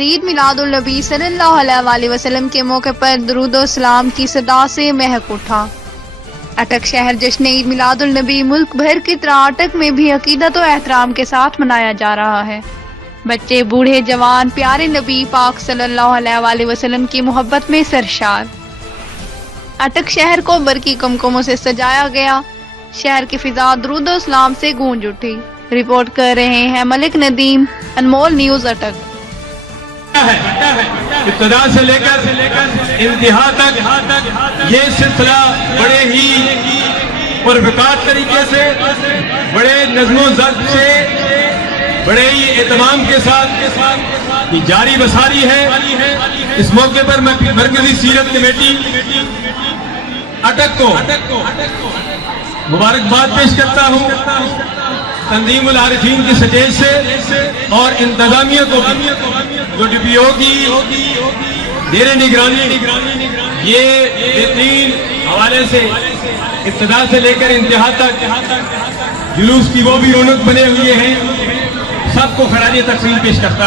عید میلاد النبی صلی اللہ علیہ وسلم کے موقع پر درود و سلام کی صدا سے مہک اٹھا۔ اٹک شہر جشن عید میلاد النبی ملک بھر کی طرح اٹک میں بھی عقیدت و احترام کے ساتھ منایا جا رہا ہے۔ بچے، بوڑھے، جوان پیارے نبی پاک صلی اللہ علیہ وسلم کی محبت میں سرشار۔ اٹک شہر کو برقی کمکموں سے سجایا گیا، شہر کی فضا درود و سلام سے گونج اٹھی۔ رپورٹ کر رہے ہیں ملک ندیم، انمول نیوز اٹک۔ ابتدا سے لے کر انتہا تک یہ سلسلہ بڑے ہی پروقار طریقے سے، بڑے نظم و ضبط سے، بڑے ہی اہتمام کے ساتھ یہ جاری بساری ہے۔ اس موقع پر میں مرکزی سیرت کمیٹی اٹک کو مبارکباد پیش کرتا ہوں، تنظیم العارفین کی سٹیج سے، اور انتظامیہ کو جو ڈی پی او کی زیر نگرانی یہ بہترین حوالے سے ابتدا سے لے کر انتہا تک جلوس کی وہ بھی رونق بنے ہوئے ہیں، سب کو خراج تحسین پیش کرتا ہوں۔